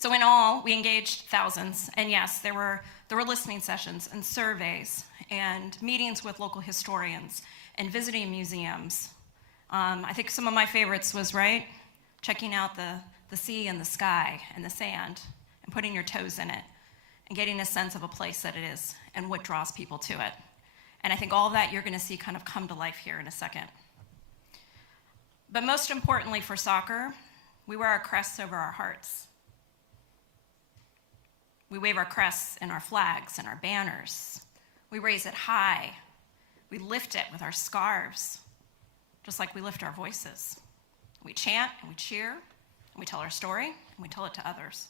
So in all, we engaged thousands, and yes, there were listening sessions and surveys and meetings with local historians and visiting museums. I think some of my favorites was, checking out the sea and the sky and the sand and putting your toes in it and getting a sense of a place that it is and what draws people to it. And I think all of that you're gonna see kind of come to life here in a second. But most importantly for soccer, we wear our crests over our hearts. We wave our crests and our flags and our banners. We raise it high. We lift it with our scarves, just like we lift our voices. We chant and we cheer, and we tell our story, and we tell it to others.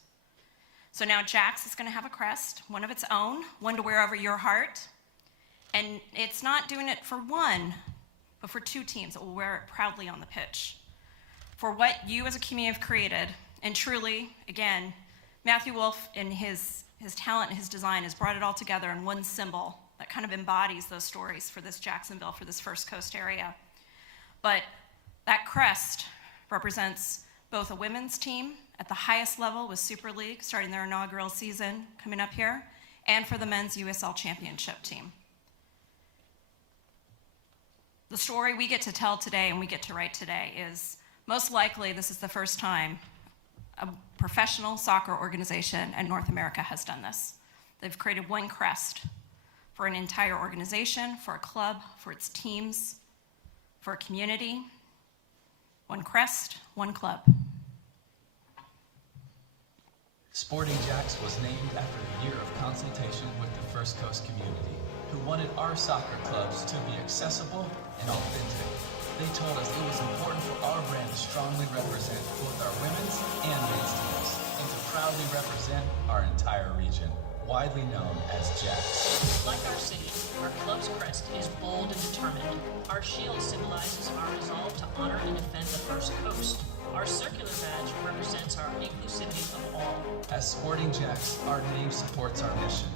So now Jax is gonna have a crest, one of its own, one to wear over your heart. And it's not doing it for one, but for two teams that will wear it proudly on the pitch. For what you as a community have created, and truly, again, Matthew Wolf in his talent and his design has brought it all together in one symbol that kind of embodies those stories for this Jacksonville, for this First Coast area. But that crest represents both a women's team at the highest level with Super League, starting their inaugural season coming up here, and for the men's USL championship team. The story we get to tell today and we get to write today is most likely this is the first time a professional soccer organization in North America has done this. They've created one crest for an entire organization, for a club, for its teams, for a community. One crest, one club. Sporting Jax was named after a year of consultation with the First Coast community, who wanted our soccer clubs to be accessible and authentic. They told us it was important for our brand to strongly represent both our women's and men's teams, and to proudly represent our entire region, widely known as Jax. Like our city, our club's crest is bold and determined. Our shield symbolizes our resolve to honor and defend the First Coast. Our circular badge represents our inclusivity of all. As Sporting Jax, our name supports our mission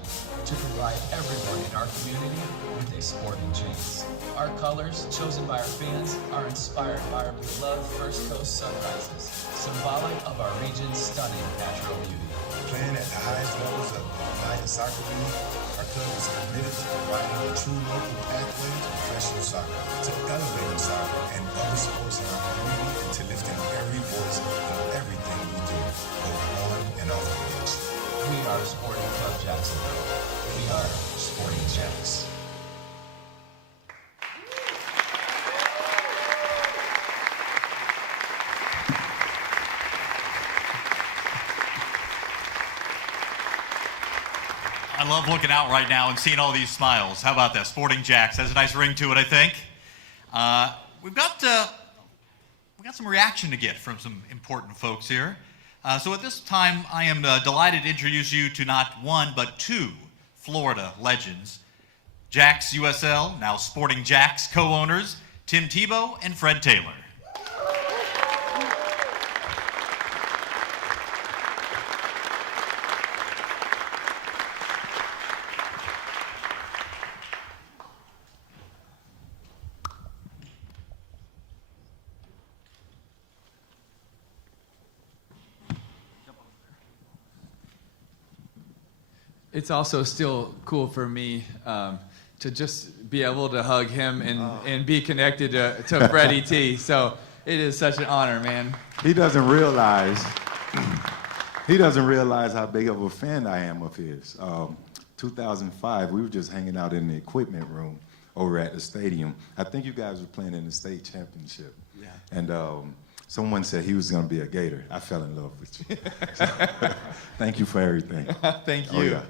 to provide everyone in our community with a sporting chance. Our colors, chosen by our fans, are inspired by our beloved First Coast sunrises, symbolic of our region's stunning natural beauty. Playing at the highest levels of the United Soccer League, our club is committed to providing a true local pathway to professional soccer, to elevating soccer and other sports in our community, and to lifting every voice in everything we do, both on and off the pitch. We are Sporting Club Jacksonville. We are Sporting Jax. I love looking out right now and seeing all these smiles. How about that? Sporting Jax has a nice ring to it, I think. We've got some reaction to get from some important folks here. So at this time, I am delighted to introduce you to not one, but two Florida legends. Jax USL, now Sporting Jax co-owners, Tim Tebow and Fred Taylor. It's also still cool for me to just be able to hug him and be connected to Freddie T. So it is such an honor, man. He doesn't realize how big of a fan I am of his. 2005, we were just hanging out in the equipment room over at the stadium. I think you guys were playing in the state championship. Yeah. And someone said he was going to be a Gator. I fell in love with you. So, thank you for everything. Thank you. Oh, yeah.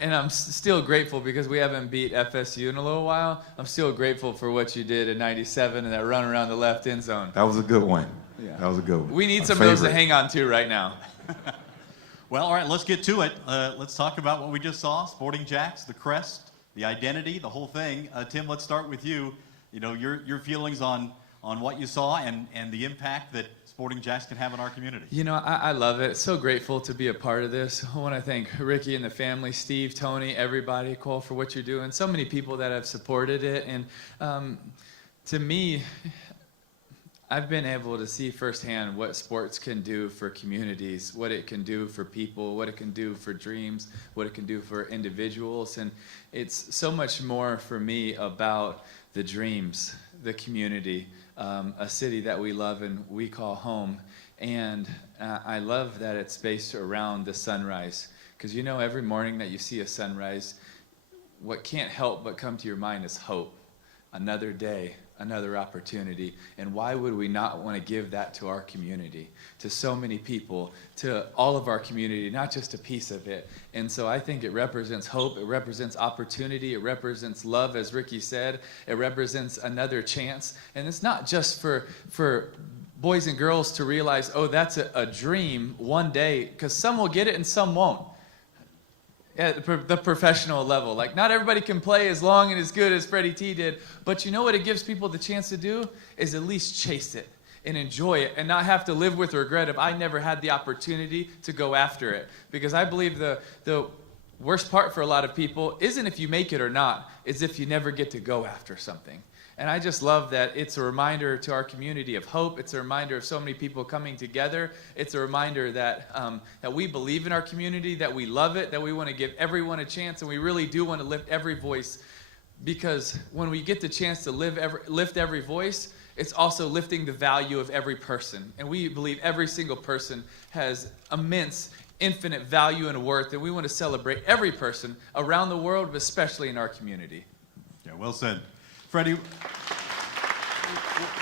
And I'm still grateful because we haven't beat FSU in a little while. I'm still grateful for what you did in '97 and that run around the left end zone. That was a good one. Yeah. That was a good one. We need A some of those to favorite. hang on to right now. Well, all right, let's get to it. Let's talk about what we just saw, Sporting Jax, the crest, the identity, the whole thing. Tim, let's start with you. You know, your feelings on what you saw and the impact that Sporting Jax can have in our community. You know, I love it. So grateful to be a part of this. I want to thank Ricky and the family, Steve, Tony, everybody, Cole, for what you're doing. So many people that have supported it. And to me, I've been able to see firsthand what sports can do for communities, what it can do for people, what it can do for dreams, what it can do for individuals. And it's so much more for me about the dreams, the community, a city that we love and we call home. And I love that it's based around the sunrise. Because you know, every morning that you see a sunrise, what can't help but come to your mind is hope. Another day, another opportunity. And why would we not want to give that to our community, to so many people, to all of our community, not just a piece of it? And so I think it represents hope, it represents opportunity, it represents love, as Ricky said, it represents another chance. And it's not just for boys and girls to realize, oh, that's a dream one day, because some will get it and some won't. At the professional level. Like, not everybody can play as long and as good as Freddie T did, but you know what it gives people the chance to do is at least chase it and enjoy it and not have to live with regret if I never had the opportunity to go after it. Because I believe the worst part for a lot of people isn't if you make it or not, it's if you never get to go after something. And I just love that it's a reminder to our community of hope. It's a reminder of so many people coming together. It's a reminder that that we believe in our community, that we love it, that we want to give everyone a chance, and we really do want to lift every voice. Because when we get the chance to lift every voice, it's also lifting the value of every person. And we believe every single person has immense, infinite value and worth, and we want to celebrate every person around the world, but especially in our community. Yeah, well said. Freddie,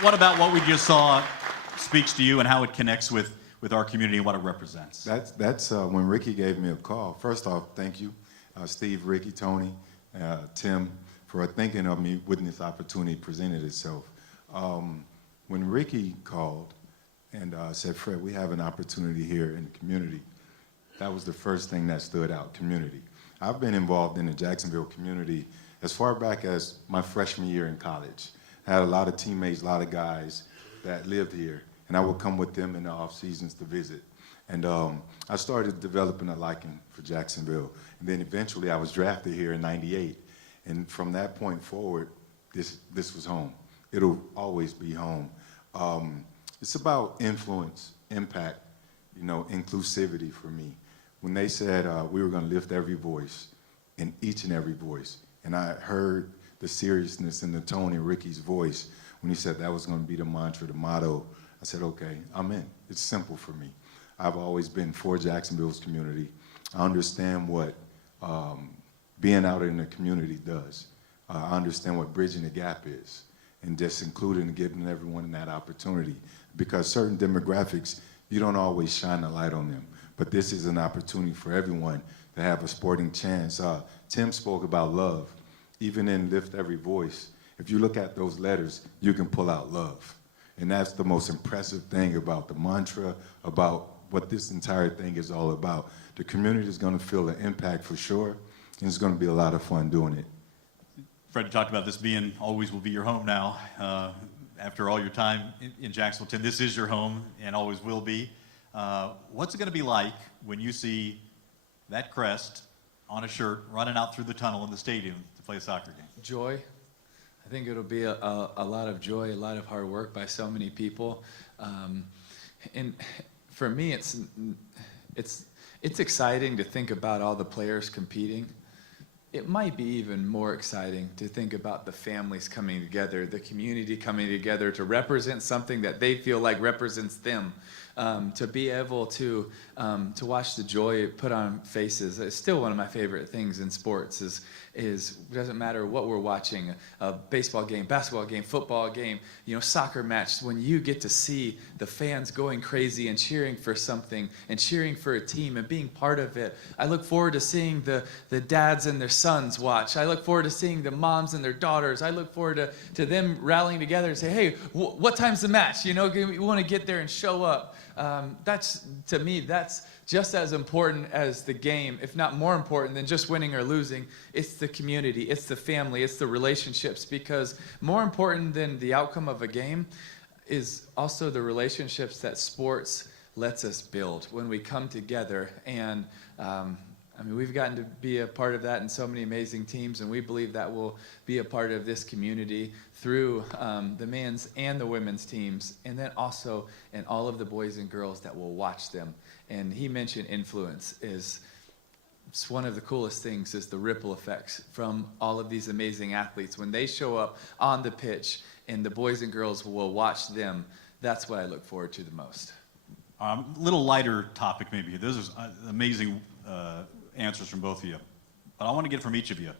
what about what we just saw speaks to you and how it connects with our community and what it represents? That's when Ricky gave me a call. First off, thank you, Steve, Ricky, Tony, Tim, for thinking of me when this opportunity presented itself. When Ricky called and said, Fred, we have an opportunity here in the community, that was the first thing that stood out, community. I've been involved in the Jacksonville community as far back as my freshman year in college. I had a lot of teammates, a lot of guys that lived here, and I would come with them in the off seasons to visit. And I started developing a liking for Jacksonville. And then eventually I was drafted here in '98. And from that point forward, this was home. It'll always be home. It's about influence, impact, you know, inclusivity for me. When they said we were gonna lift every voice, in each and every voice, and I heard the seriousness in the tone in Ricky's voice when he said that was going to be the mantra, the motto. I said, okay, I'm in. It's simple for me. I've always been for Jacksonville's community. I understand what being out in the community does. I understand what bridging the gap is, and just including and giving everyone that opportunity. Because certain demographics, you don't always shine a light on them. But this is an opportunity for everyone to have a sporting chance. Tim spoke about love. Even in Lift Every Voice, if you look at those letters, you can pull out love. And that's the most impressive thing about the mantra, about what this entire thing is all about. The community is going to feel the impact for sure, and it's going to be a lot of fun doing it. Freddie talked about this being, always will be your home now. After all your time in Jacksonville, Tim, this is your home and always will be. What's it going to be like when you see that crest on a shirt running out through the tunnel in the stadium to play a soccer game? Joy. I think it'll be a lot of joy, a lot of hard work by so many people. And for me, it's exciting to think about all the players competing. It might be even more exciting to think about the families coming together, the community coming together to represent something that they feel like represents them. To be able to watch the joy put on faces. It's still one of my favorite things in sports is it doesn't matter what we're watching, a baseball game, basketball game, football game, you know, soccer match, when you get to see the fans going crazy and cheering for something and cheering for a team and being part of it. I look forward to seeing the dads and their sons watch. I look forward to seeing the moms and their daughters. I look forward to them rallying together and say, hey, what time's the match? You know, we want to get there and show up. That's, to me, that's just as important as the game, if not more important than just winning or losing. It's the community, it's the family, it's the relationships, because more important than the outcome of a game is also the relationships that sports lets us build when we come together. And I mean, we've gotten to be a part of that in so many amazing teams, and we believe that will be a part of this community through the men's and the women's teams, and then also in all of the boys and girls that will watch them. And he mentioned influence is it's one of the coolest things is the ripple effects from all of these amazing athletes. When they show up on the pitch and the boys and girls will watch them, that's what I look forward to the most. Little lighter topic maybe. This is amazing answers from both of you. But I want to get from each of you.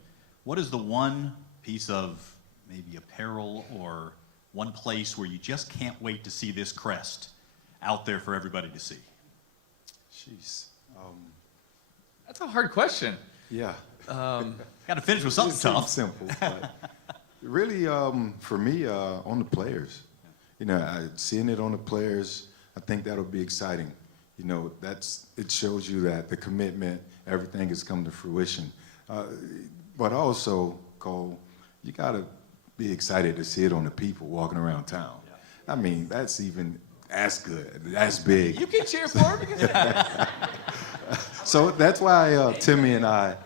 What is the one piece of maybe apparel or one place where you just can't wait to see this crest out there for everybody to see? Jeez. That's a hard question. Yeah. Got to finish with something It seems tough. simple, but really, for me, on the players. You know, seeing it on the players, I think that'll be exciting. You know, it shows you that the commitment, everything has come to fruition. But also, Cole, you got to be excited to see it on the people walking around town. I mean, that's good. That's big. You can cheer for me. So that's why Timmy and I,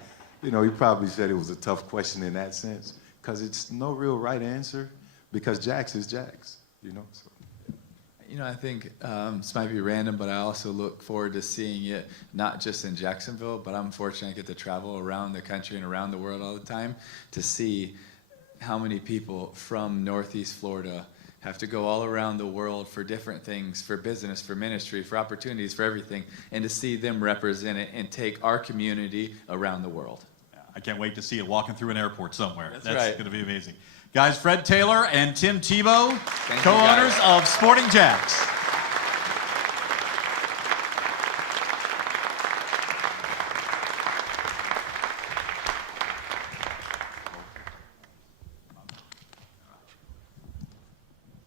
you know, he probably said it was a tough question in that sense, because it's no real right answer, because Jax is Jax, you know. So. You know, I think this might be random, but I also look forward to seeing it not just in Jacksonville, but I'm fortunate I get to travel around the country and around the world all the time to see how many people from Northeast Florida have to go all around the world for different things, for business, for ministry, for opportunities, for everything, and to see them represent it and take our community around the world. I can't wait to see it walking through an airport somewhere. That's That's right. going to be amazing. Guys, Fred Taylor and Tim Tebow, Thank you, co-owners guys. of Sporting Jax.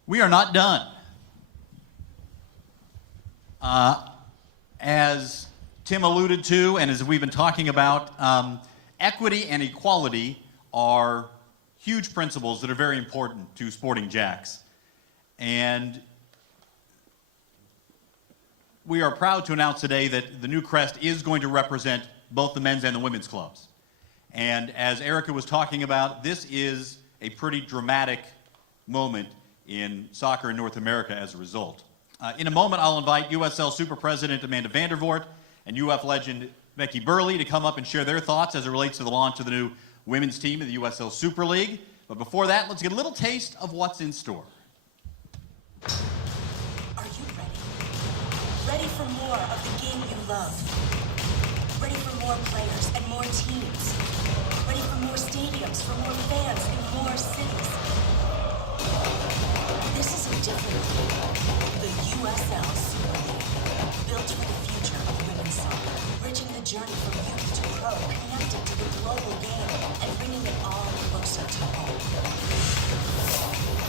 We are not done. As Tim alluded to, and as we've been talking about, equity and equality are huge principles that are very important to Sporting Jax. And we are proud to announce today that the new crest is going to represent both the men's and the women's clubs. And as Erica was talking about, this is a pretty dramatic moment in soccer in North America as a result. In a moment, I'll invite USL Super President Amanda Vandervoort and UF legend Becky Burley to come up and share their thoughts as it relates to the launch of the new women's team in the USL Super League. But before that, let's get a little taste of what's in store. Are you ready? Ready for more of the game you love? Ready for more players and more teams? Ready for more stadiums, for more fans in more cities? This is a different league. The USL Super League. Built for the future of women's soccer. Bridging the journey from youth to pro. Connected to the global game. And bringing it all closer to home.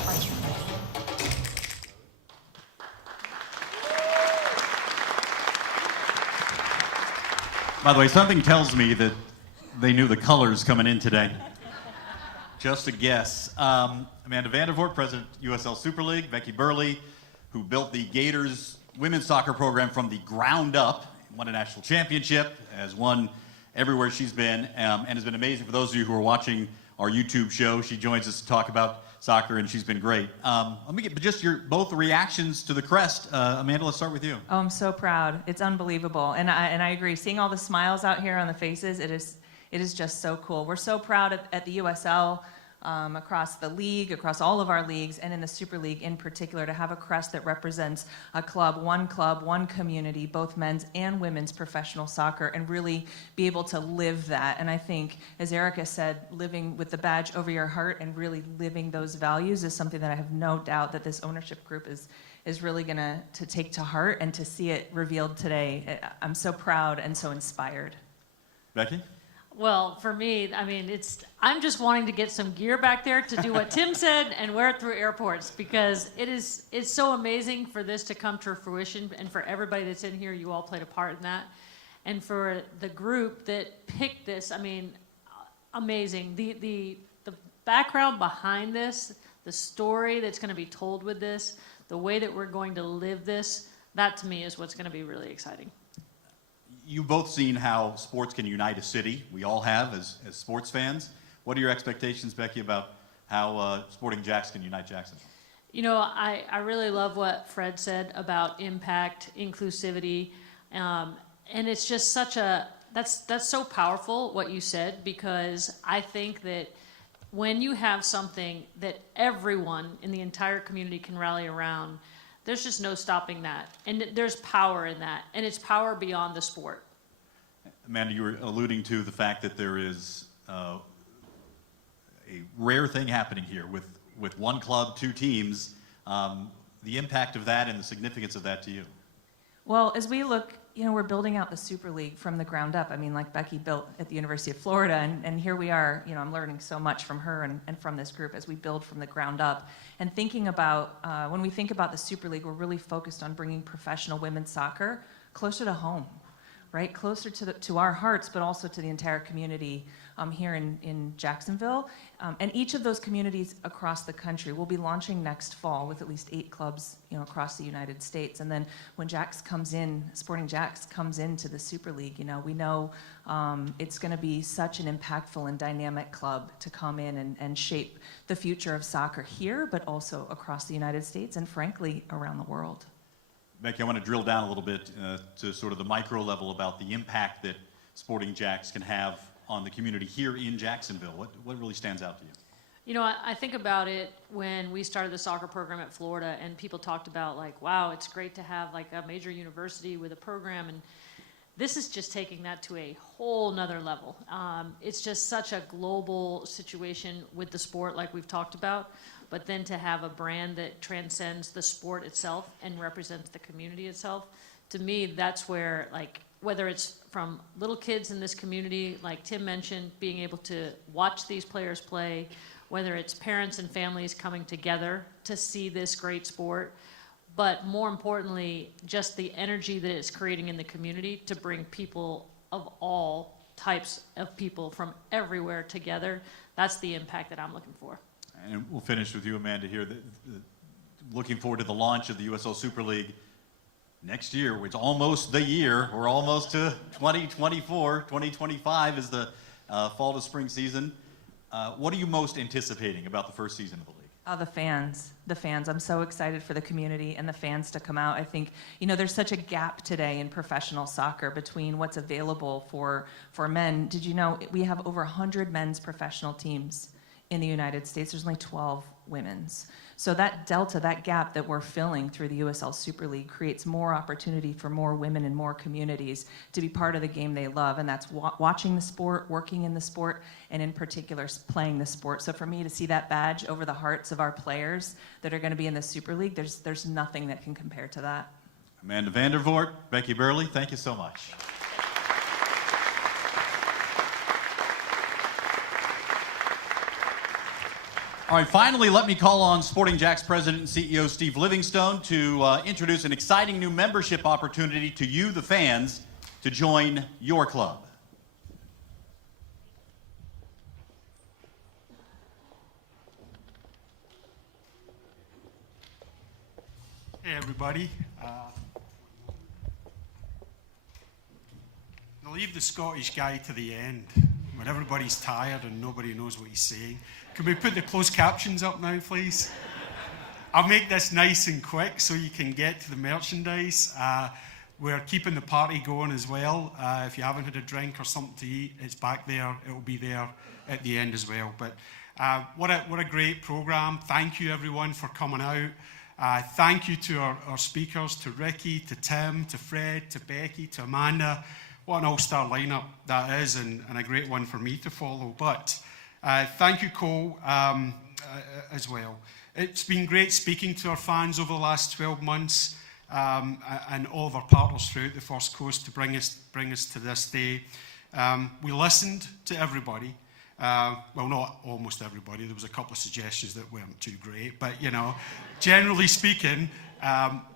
Are you ready? By the way, something tells me that they knew the colors coming in today. Just a guess. Amanda Vandervoort, President USL Super League. Becky Burley, who built the Gators women's soccer program from the ground up, won a national championship, has won everywhere she's been, and has been amazing. For those of you who are watching our YouTube show, she joins us to talk about soccer, and she's been great. Let me get just your both reactions to the crest. Amanda, let's start with you. Oh, I'm so proud. It's unbelievable. And I agree. Seeing all the smiles out here on the faces, it is just so cool. We're so proud at the USL, across the league, across all of our leagues, and in the Super League in particular, to have a crest that represents a club, one community, both men's and women's professional soccer, and really be able to live that. And I think, as Erica said, living with the badge over your heart and really living those values is something that I have no doubt that this ownership group is really going to take to heart, and to see it revealed today. I'm so proud and so inspired. Becky? Well, for me, I mean, I'm just wanting to get some gear back there to do what Tim said and wear it through airports, because it's so amazing for this to come to fruition, and for everybody that's in here, you all played a part in that. And for the group that picked this, I mean, amazing. The background behind this, the story that's going to be told with this, the way that we're going to live this, that to me is what's going to be really exciting. you've both seen how sports can unite a city. We all have as sports fans. What are your expectations, Becky, about how Sporting Jacks can unite Jacksonville? You know, I really love what Fred said about impact, inclusivity, and it's just such a, that's so powerful what you said, because I think that when you have something that everyone in the entire community can rally around, there's just no stopping that. And there's power in that, and it's power beyond the sport. Amanda, you were alluding to the fact that there is a rare thing happening here with one club, two teams. The impact of that and the significance of that to you? Well, as we look, you know, we're building out the Super League from the ground up. I mean, like Becky built at the University of Florida, and here we are, you know, I'm learning so much from her and from this group as we build from the ground up. And thinking about, when we think about the Super League, we're really focused on bringing professional women's soccer closer to home, right? Closer to our hearts, but also to the entire community here in Jacksonville. And each of those communities across the country will be launching next fall with at least 8 clubs, you know, across the United States. And then when Jax comes in, Sporting Jax comes into the Super League, you know, we know it's going to be such an impactful and dynamic club to come in and shape the future of soccer here, but also across the United States and frankly around the world. Becky, I want to drill down a little bit to sort of the micro level about the impact that Sporting Jacks can have on the community here in Jacksonville. What really stands out to you? You know, I think about it when we started the soccer program at Florida, and people talked about, like, wow, it's great to have like a major university with a program, and this is just taking that to a whole nother level. It's just such a global situation with the sport, like we've talked about, but then to have a brand that transcends the sport itself and represents the community itself, to me, that's where, like, whether it's from little kids in this community, like Tim mentioned, being able to watch these players play, whether it's parents and families coming together to see this great sport, but more importantly, just the energy that it's creating in the community to bring people of all types of people from everywhere together. That's the impact that I'm looking for. And we'll finish with you, Amanda, here. Looking forward to the launch of the USL Super League next year. It's almost the year. We're almost to 2024. 2025 is the fall to spring season. What are you most anticipating about the first season of the league? Oh, the fans. I'm so excited for the community and the fans to come out. I think, you know, there's such a gap today in professional soccer between what's available for men. Did you know we have over 100 men's professional teams in the United States? There's only 12 women's. So that delta, that gap that we're filling through the USL Super League creates more opportunity for more women in more communities to be part of the game they love, and that's watching the sport, working in the sport, and in particular playing the sport. So for me to see that badge over the hearts of our players that are going to be in the Super League, there's nothing that can compare to that. Amanda Vandervoort, Becky Burley, thank you so much. All right, finally, let me call on Sporting Jacks President and CEO Steve Livingstone to introduce an exciting new membership opportunity to you, the fans, to join your club. Hey, everybody. I'll leave the Scottish guy to the end, when everybody's tired and nobody knows what he's saying. Can we put the closed captions up now, please? I'll make this nice and quick so you can get to the merchandise. We're keeping the party going as well. If you haven't had a drink or something to eat, it's back there. It'll be there at the end as well. But what a great program. Thank you, everyone, for coming out. Thank you to our speakers, to Ricky, to Tim, to Fred, to Becky, to Amanda. What an all-star lineup that is, and a great one for me to follow. But thank you, Cole, as well. It's been great speaking to our fans over the last 12 months and all of our partners throughout the First Coast to bring us to this day. We listened to everybody. Well, not almost everybody. There was a couple of suggestions that weren't too great. But, you know, generally speaking,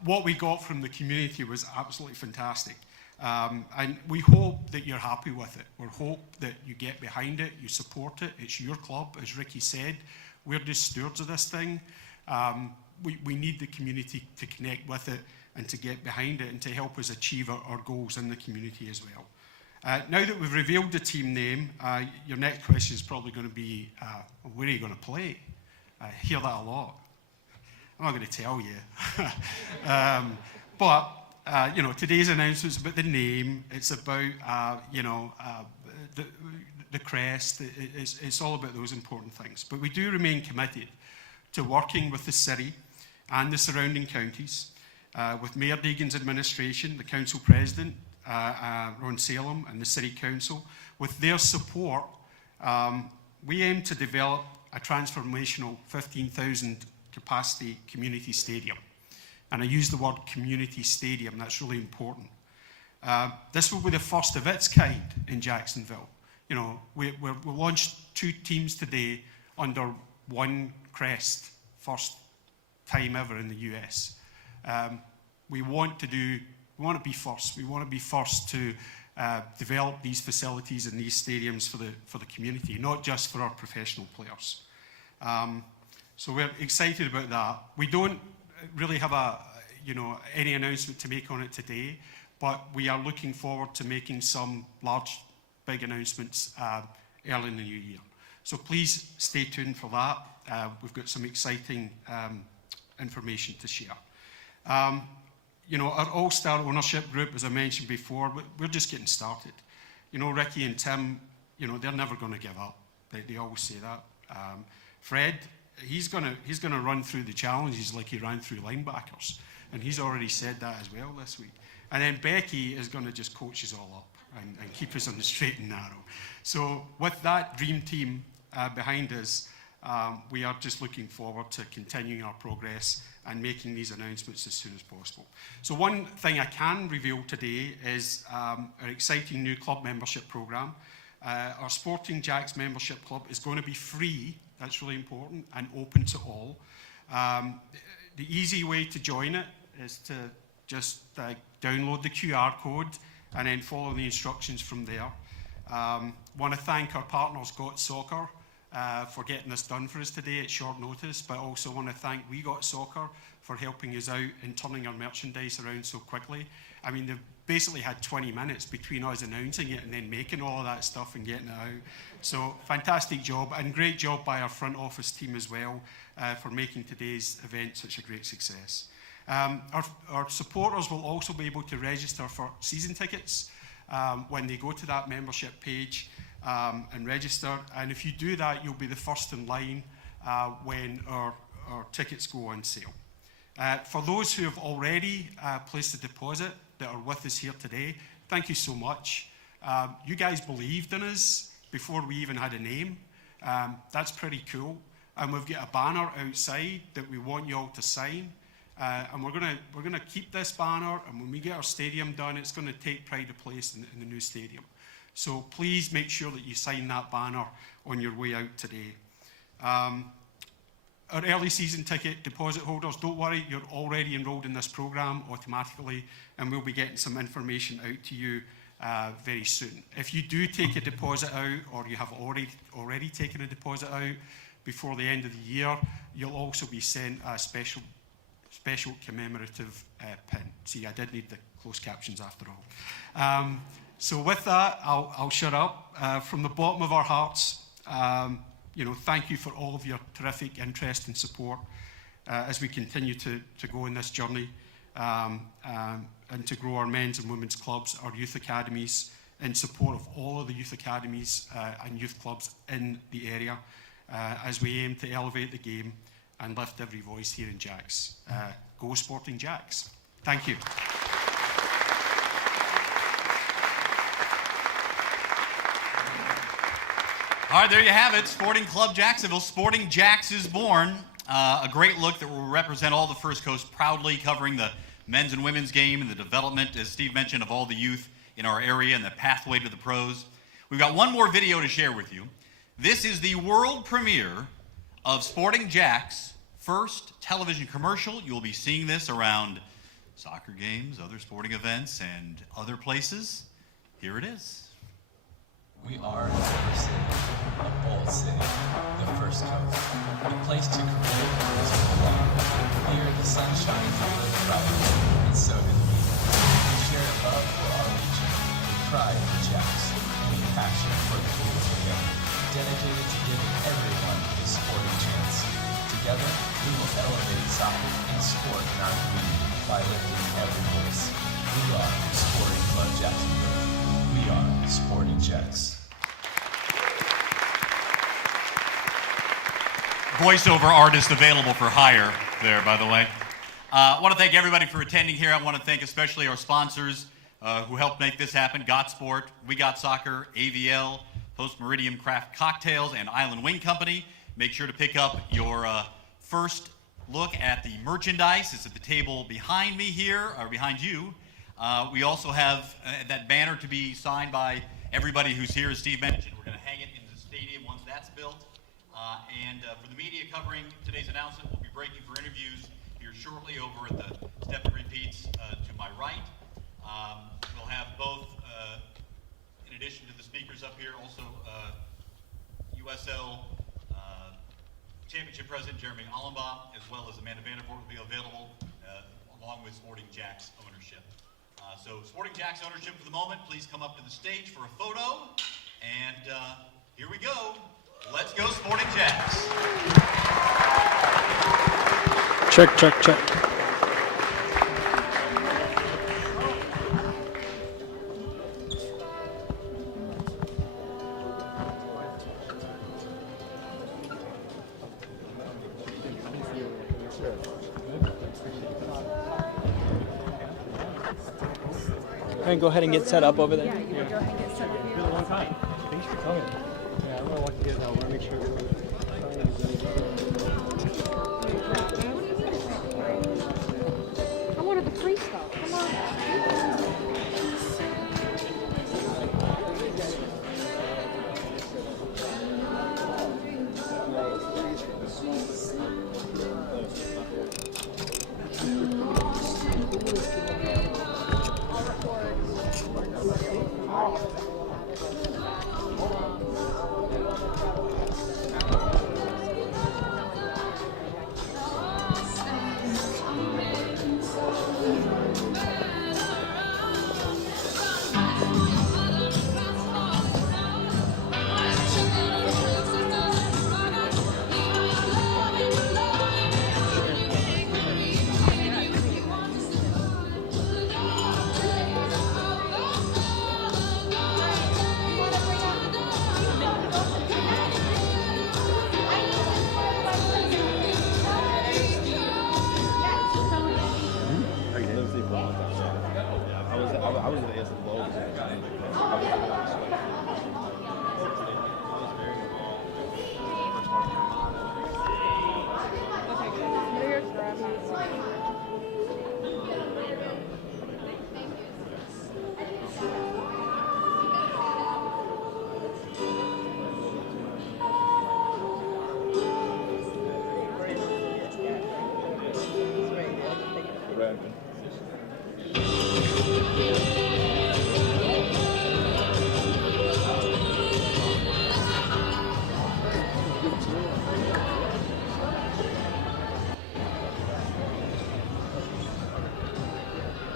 what we got from the community was absolutely fantastic. And we hope that you're happy with it. We hope that you get behind it, you support it. It's your club, as Ricky said. We're just stewards of this thing. We need the community to connect with it. and to get behind it and to help us achieve our goals in the community as well. Now that we've revealed the team name, your next question is probably going to be, where are you going to play? I hear that a lot. I'm not going to tell you. But today's announcement is about the name. It's about, the crest. It's all about those important things. But we do remain committed to working with the city and the surrounding counties, with Mayor Deegan's administration, the council president, Ron Salem, and the city council. With their support, we aim to develop a transformational 15,000 capacity community stadium. And I use the word community stadium, that's really important. This will be the first of its kind in Jacksonville. We launched 2 teams today under one crest, first time ever in the US. We want to be first. We want to be first to develop these facilities and these stadiums for the community, not just for our professional players. So we're excited about that. We don't really have any announcement to make on it today, but we are looking forward to making some big announcements early in the new year. So please stay tuned for that. We've got some exciting information to share. Our all-star ownership group, as I mentioned before, we're just getting started. Ricky and Tim, they're never going to give up. They always say that. Fred, he's going to run through the challenges like he ran through linebackers, and he's already said that as well this week. And then Becky is going to just coach us all up and keep us on the straight and narrow. So with that dream team behind us, we are just looking forward to continuing our progress and making these announcements as soon as possible. So one thing I can reveal today is our exciting new club membership program. Our Sporting Jax membership club is going to be free, that's really important, and open to all. The easy way to join it is to just download the QR code and then follow the instructions from there. Want to thank our partners, Got Soccer, for getting this done for us today at short notice, but also want to thank We Got Soccer for helping us out in turning our merchandise around so quickly. I mean, they've basically had 20 minutes between us announcing it and then making all of that stuff and getting it out. So fantastic job, and great job by our front office team as well for making today's event such a great success. Our supporters will also be able to register for season tickets when they go to that membership page and register. And if you do that, you'll be the first in line when our tickets go on sale. For those who have already placed a deposit that are with us here today, thank you so much. You guys believed in us before we even had a name. That's pretty cool. And we've got a banner outside that we want you all to sign. And we're gonna keep this banner, and when we get our stadium done, it's going to take pride of place in the new stadium. So please make sure that you sign that banner on your way out today. Our early season ticket deposit holders, don't worry, you're already enrolled in this program automatically, and we'll be getting some information out to you very soon. If you do take a deposit out, or you have already taken a deposit out before the end of the year, you'll also be sent a special commemorative pin. See, I did need the closed captions after all. So with that, I'll shut up. From the bottom of our hearts, thank you for all of your terrific interest and support as we continue to go in this journey and to grow our men's and women's clubs, our youth academies, in support of all of the youth academies and youth clubs in the area as we aim to elevate the game and lift every voice here in Jax. Go Sporting Jax. Thank you. All right, there you have it. Sporting Club Jacksonville. Sporting Jax is born. A great look that will represent all the First Coast proudly, covering the men's and women's game and the development, as Steve mentioned, of all the youth in our area and the pathway to the pros. We've got one more video to share with you. This is the world premiere of Sporting Jax first television commercial. You'll be seeing this around soccer games, other sporting events, and other places. Here it is. We are the first city, a bold city, the First Coast, a place to create and to belong. Here, the sun shines and lives proudly. and so did we. We share a love for our region, a pride for Jax, and a passion for the beautiful game, dedicated to giving everyone a sporting chance. Together, we will elevate soccer and sport in our community by lifting every voice. We are Sporting Club Jacksonville. We are Sporting Jax. Voiceover artist available for hire there, by the way. I want to thank everybody for attending here. I want to thank especially our sponsors who helped make this happen. Got Sport, We Got Soccer, AVL, Post Meridian Craft Cocktails, and Island Wing Company. Make sure to pick up your first look at the merchandise. It's at the table behind me here, or behind you. We also have that banner to be signed by everybody who's here, as Steve mentioned. We're going to hang it in the stadium once that's built. And for the media covering today's announcement, we'll be breaking for interviews here shortly over at the Step and Repeats to my right. We'll have both, in addition to the speakers up here, also USL Championship President Jeremy Allenbaum, as well as Amanda Vandervoort, will be available along with Sporting Jax ownership. So Sporting Jax ownership for the moment, please come up to the stage for a photo. And here we go. Let's go Sporting Jax. Check, check, check. And go ahead and get set up over there. Yeah, you would go ahead and get set up. It's been a long time. Thanks for coming. Yeah, I'm gonna walk you guys out. I wanna make sure. I wanted the freestyle. Come on.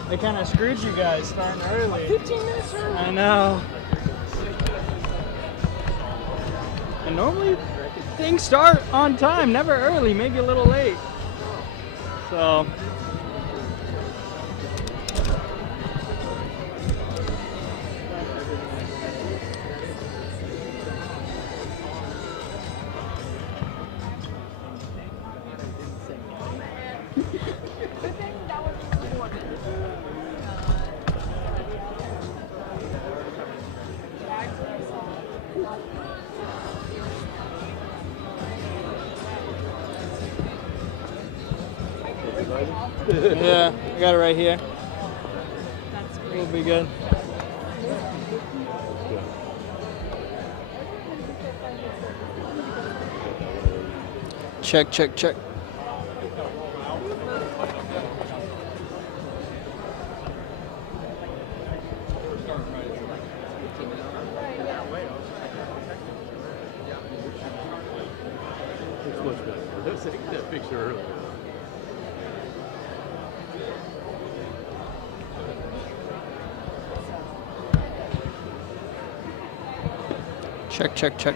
They kind of screwed you guys starting early. 15 minutes early. I know. And normally things start on time, never early, maybe a little late. So. Yeah, I got it right here. That's great. We'll be good. Check, check, check. It's much better. Let's take that picture earlier. Check, check, check.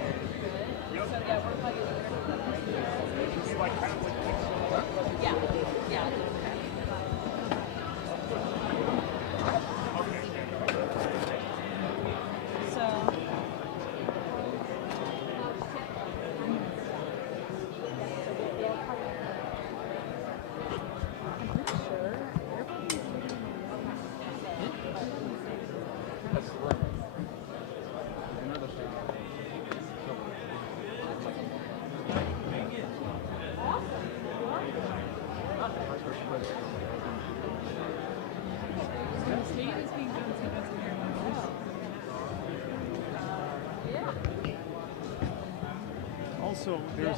Also, there's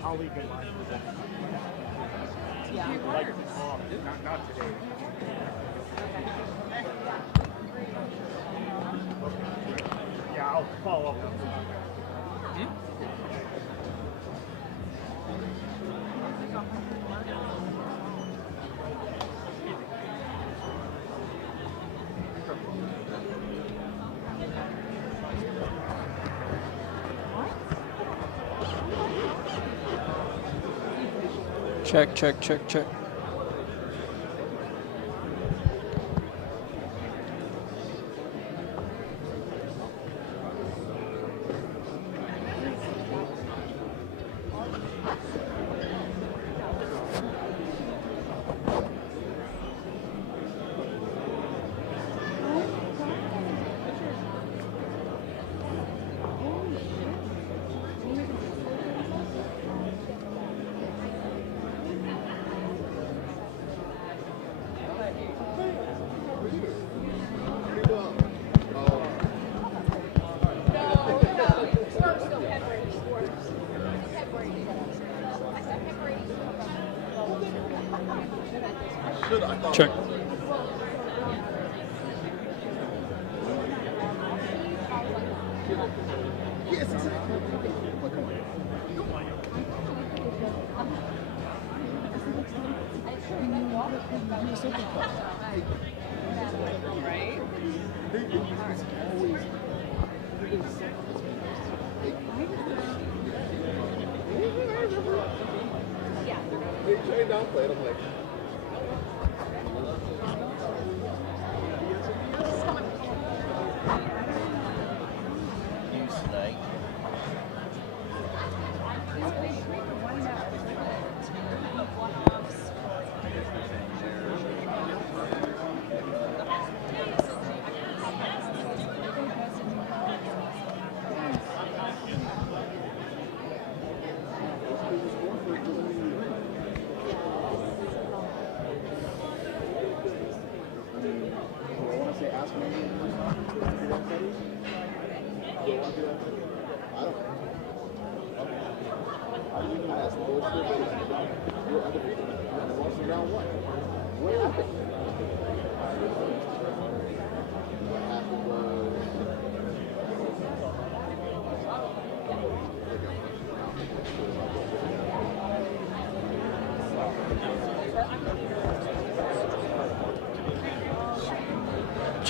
colleague of mine. Yeah. Like, not today. Yeah, I'll follow up. Check, check, check, check. Check.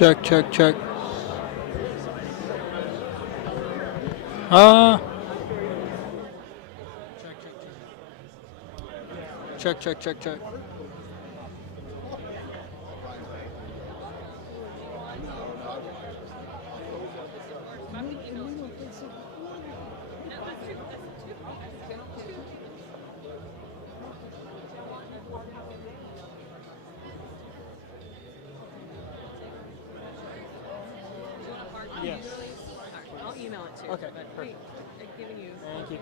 Check, check, check. Check, check, check, check. Yes. I'll email it to you. Okay, But perfect. I've given you. Thank you.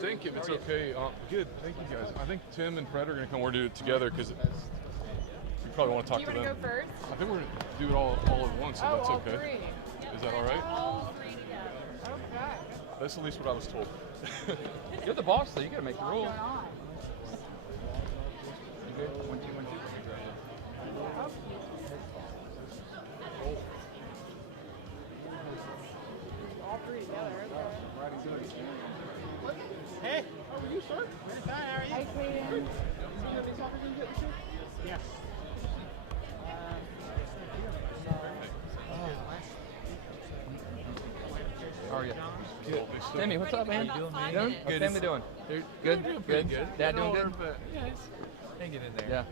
Thank you. It's okay. Good. Thank you guys. I think Tim and Fred are going to come. We're going to do it together because you probably want to talk to them. You want to go first? I think we're going to do it all at once, if that's all okay. three. Is that all right? All three together. Okay. That's at least what I was told. You're the boss, though. You got to make the rules. What's going on? 1, 2, 1, 2. All three together. Hey, how are you, sir? Hi, how are you? Hi, Clayton. Yes. How are you? Good. Timmy, what's up, man? How you doing, man? How's Good. family doing? They're Good? doing pretty Good? good. Dad doing Older, good? But hang it in there. Yeah.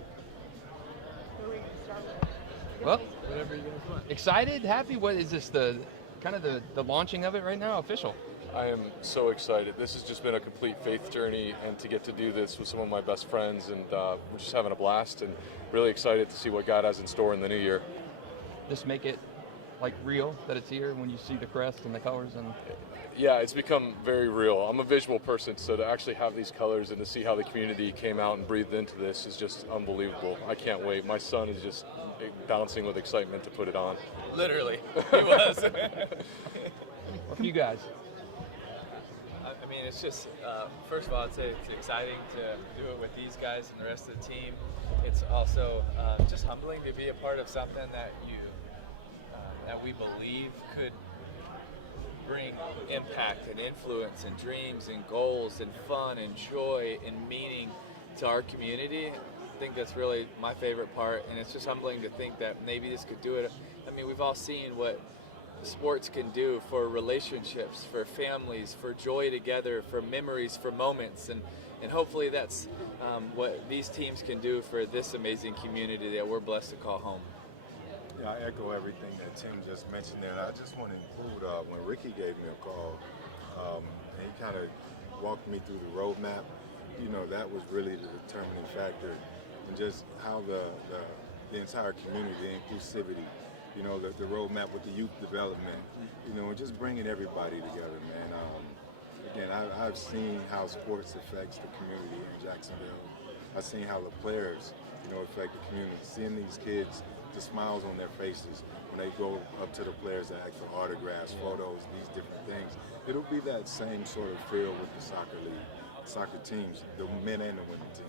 Who are we going to start with? Well, Whatever you guys want. excited? Happy? What is this, the kind of the launching of it right now? Official? I am so excited. This has just been a complete faith journey, and to get to do this with some of my best friends, and we're just having a blast, and really excited to see what God has in store in the new year. Just make it like real that it's here when you see the crest and the colors and Yeah, it's become very real. I'm a visual person, so to actually have these colors and to see how the community came out and breathed into this is just unbelievable. I can't wait. My son is just bouncing with excitement to put it on. literally he was. What for you guys? I mean, it's just, first of all, I'd say it's exciting to do it with these guys and the rest of the team. It's also just humbling to be a part of something that that we believe could bring impact and influence and dreams and goals and fun and joy and meaning to our community. I think that's really my favorite part, and it's just humbling to think that maybe this could do it. I mean, we've all seen what sports can do for relationships, for families, for joy together, for memories, for moments, and hopefully that's what these teams can do for this amazing community that we're blessed to call home. Yeah, I echo everything that Tim just mentioned there. And I just want to include when Ricky gave me a call, and he kind of walked me through the roadmap. You know, that was really the determining factor, and just how the entire community, the inclusivity, you know, the roadmap with the youth development, you know, and just bringing everybody together, man. Again, I've seen how sports affects the community in Jacksonville. I've seen how the players, you know, affect the community. Seeing these kids, the smiles on their faces when they go up to the players to ask for autographs, photos, these different things. It'll be that same sort of feel with the soccer league, soccer teams, the men and the women team.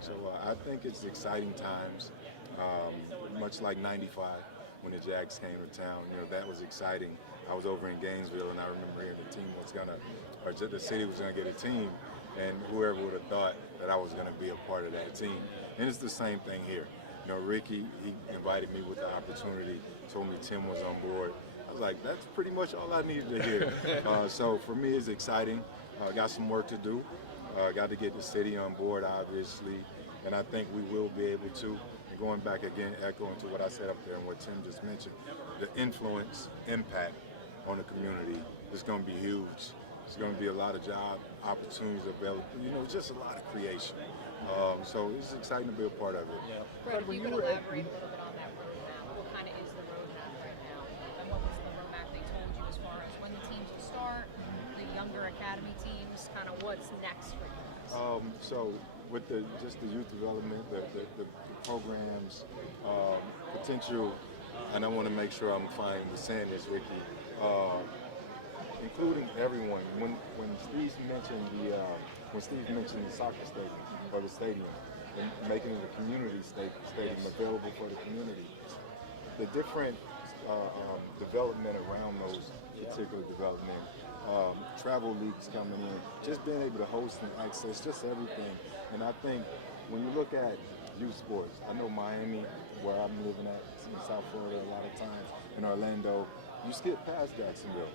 So I think it's exciting times, much like '95 when the Jags came to town. You know, that was exciting. I was over in Gainesville, and I remember hearing the team was gonna, or the city was gonna get a team, and whoever would have thought that I was gonna be a part of that team. And it's the same thing here. You know, Ricky, he invited me with the opportunity, told me Tim was on board. I was like, that's pretty much all I needed to hear. So for me, it's exciting. Got some work to do. Got to get the city on board, obviously, and I think we will be able to. And going back again, echoing to what I said up there and what Tim just mentioned, the influence, impact on the community is going to be huge. There's going to be a lot of job opportunities available, you know, just a lot of creation. So it's exciting to be a part of it. Yeah. Fred, if you could elaborate a little bit on that roadmap, what kind of is the roadmap right now? And what was the roadmap they told you as far as when the teams will start, the younger academy teams, kind of what's next for you guys? So with just the youth development, the programs, potential, and I want to make sure I'm fine with saying this, Ricky, including everyone. When Steve mentioned the soccer stadium or the stadium, and making it a community stadium available for the community, the different development around those particular development, travel leagues coming in, just being able to host and access, just everything. And I think when you look at youth sports, I know Miami, where I'm living at in South Florida a lot of times, in Orlando, you skip past Jacksonville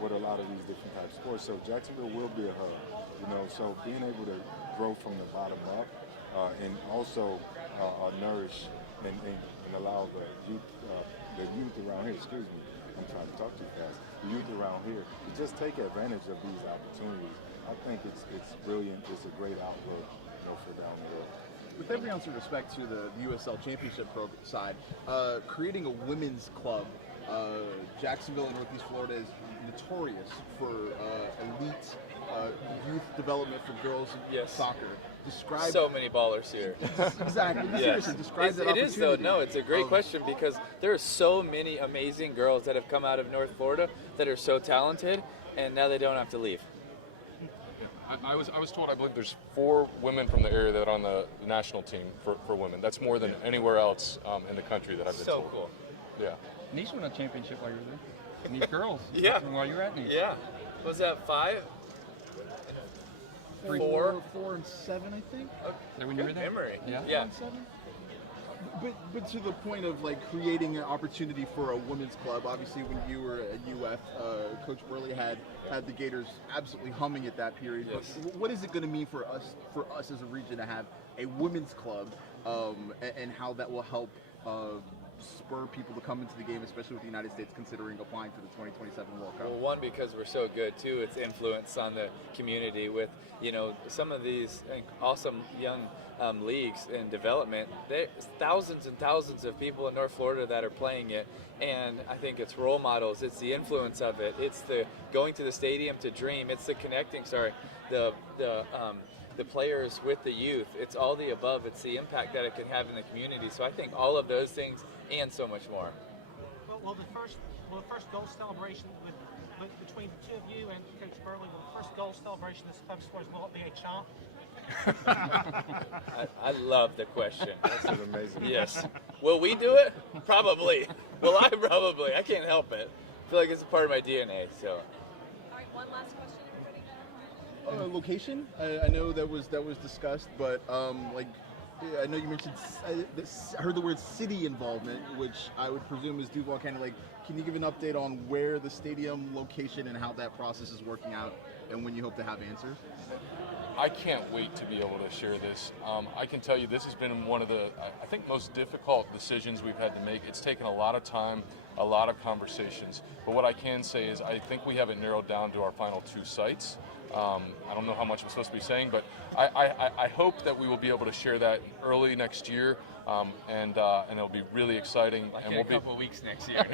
with a lot of these different types of sports. So Jacksonville will be a hub, you know, so being able to grow from the bottom up and also nourish and allow the youth around here, excuse me, I'm trying to talk too fast, the youth around here to just take advantage of these opportunities. I think it's brilliant. It's a great outlook, you know, for down the road. With every ounce of respect to the USL Championship side, creating a women's club Jacksonville in Northeast Florida is notorious for elite youth development for girls soccer. Describe So many ballers here. Exactly. Yes. Seriously, describe that It is though. opportunity. No, it's a great question because there are so many amazing girls that have come out of North Florida that are so talented, and now they don't have to leave. I was told, I believe there's 4 women from the area that are on the national team for women. That's more than anywhere else in the country that I've been told. So cool. Yeah. Nice won a championship while you were there. And these girls. Yeah. While you were at Nice. Yeah. Was that 5? 4 and 7, I think. There when you were Good there? memory. Yeah. 4 and 7. But to the point of like creating an opportunity for a women's club. Obviously, when you were at UF, Coach Burley had the Gators absolutely humming at that period. Yes. But what is it going to mean for us as a region to have a women's club, and how that will help spur people to come into the game, especially with the United States considering applying for the 2027 World Cup? Well, one, because we're so good. 2, it's influence on the community with, some of these awesome young leagues in development. There's thousands and thousands of people in North Florida that are playing it, and I think it's role models. It's the influence of it. It's the going to the stadium to dream. It's the connecting. The players with the youth. It's all the above. It's the impact that it can have in the community. So I think all of those things and so much more. Will the first goal celebration between the 2 of you and Coach Burley, will the first goal celebration this club scores, will it be a chomp? I love the question. That's amazing. Yes. Will we do it? Probably. Will I? Probably. I can't help it. I feel like it's a part of my DNA. So. All right, one last question, everybody. Location? I know that was discussed, but I know you mentioned. I heard the word city involvement, which I would presume is Duval County. Like, can you give an update on where the stadium location and how that process is working out, and when you hope to have answers? I can't wait to be able to share this. I can tell you this has been one of the, I think, most difficult decisions we've had to make. It's taken a lot of time, a lot of conversations. But what I can say is I think we have it narrowed down to our final 2 sites. I don't know how much I'm supposed to be saying, but I hope that we will be able to share that early next year, and it'll be really exciting. Like and in we'll a couple weeks next year.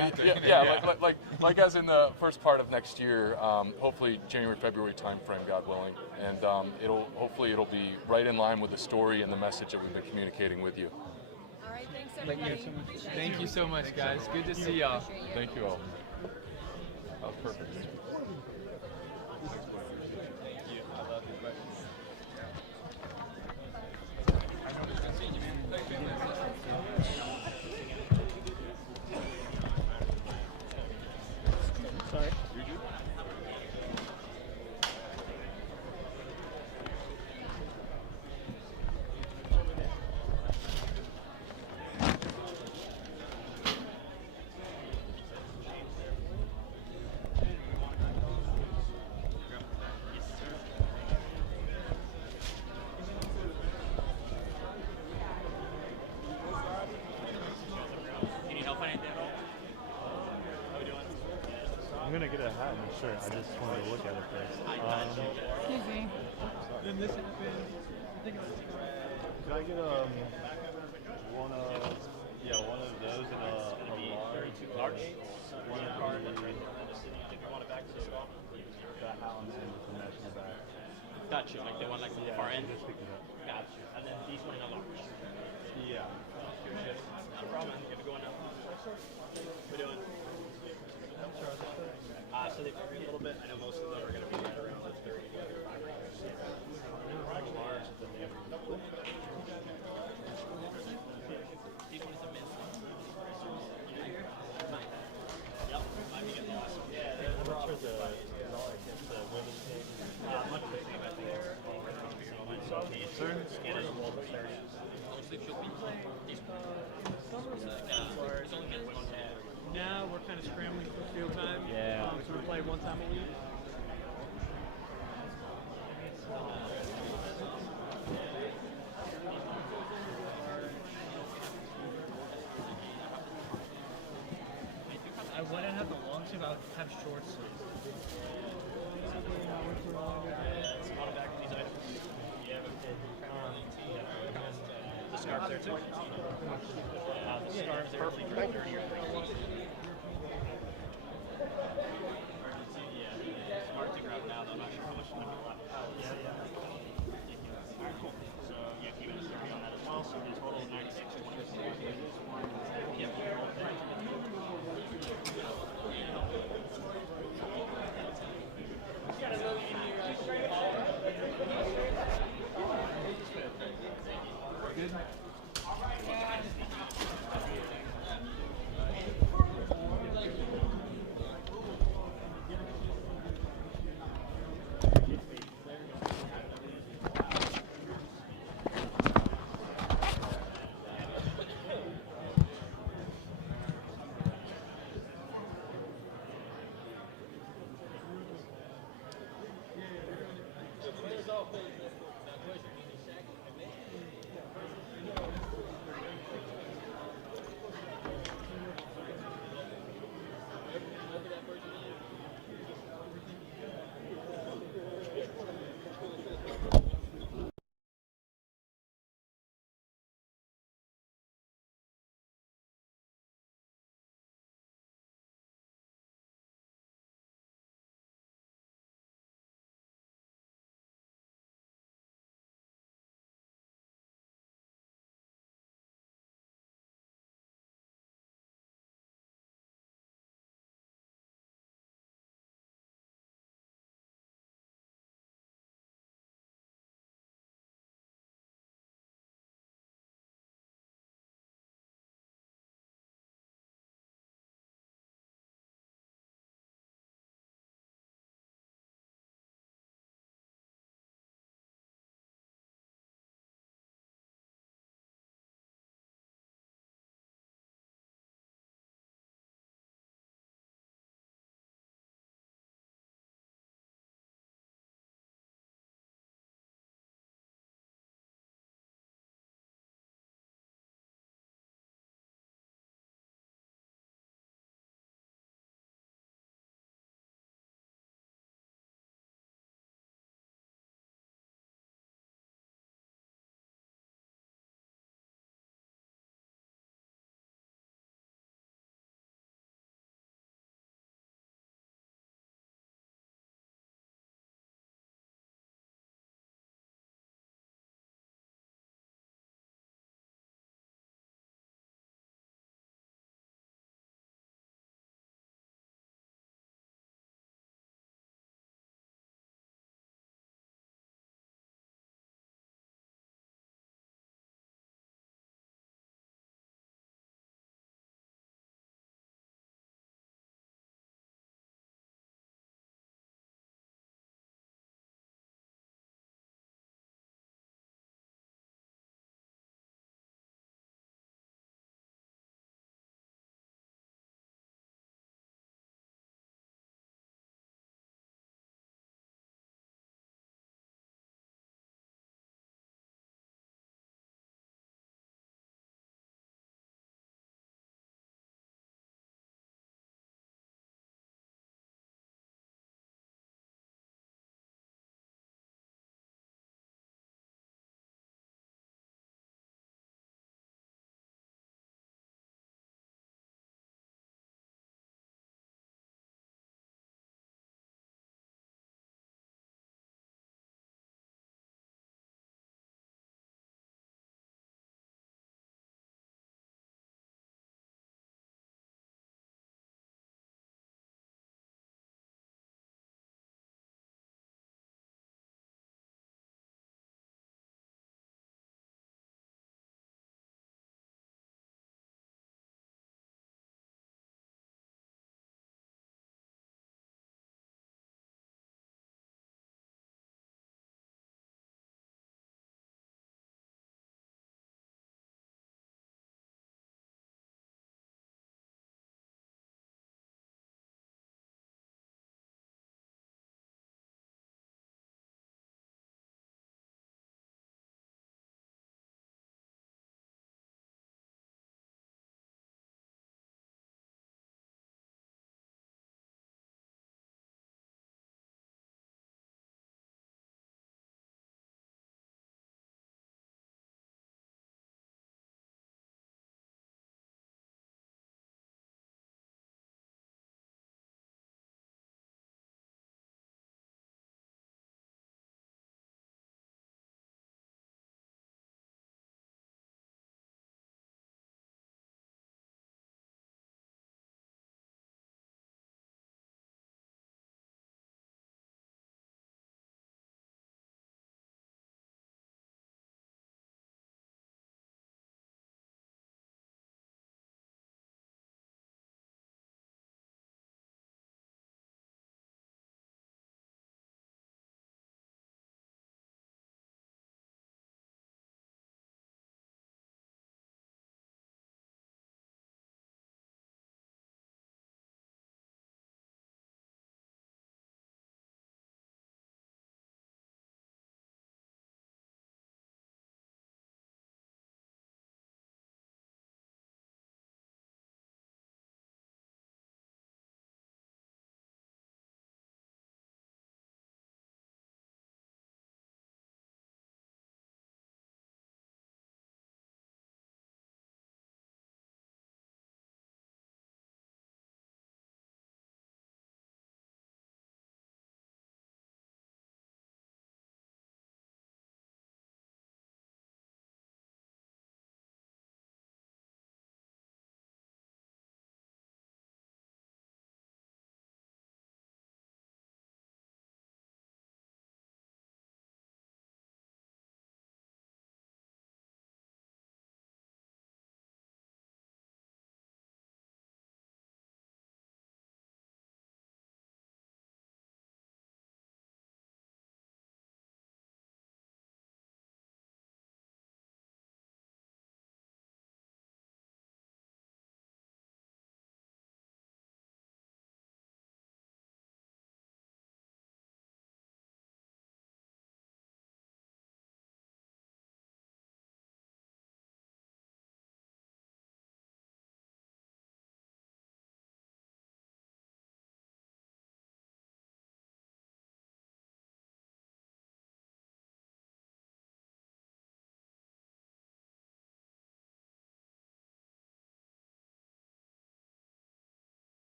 Like as in the first part of next year, hopefully January, February timeframe, God willing, and it'll be right in line with the story and the message that we've been communicating with you. All right, thanks everybody. Thank you so much, guys. Good to see y'all. Thank you all. That was perfect. Sorry. I'm gonna get a hat and a shirt. I just wanted to look at it first. Excuse me. Then this happened. Could I get one of those and a large? One of the hat on the end with the mesh in the back. Gotcha. Like the one like on the far end. Just pick it up. Gotcha. And then these one in a large. Yeah. No problem. Good to go now. We're doing. So they vary a little bit. I know most of them are going to be right around the 30 to 35 range. Large, then they have these ones are mid. Yep, might be getting lost. Yeah, I'm not sure the women's game. Much the same, I think. Scan it. Mostly she'll be these ones. Only get one tag. Now we're kind of scrambling for field time. Yeah. So we play one time a week. I wouldn't have the long sleeve, I would have short sleeves. The scarves there too. The scarves there are pretty dirty or pretty clean.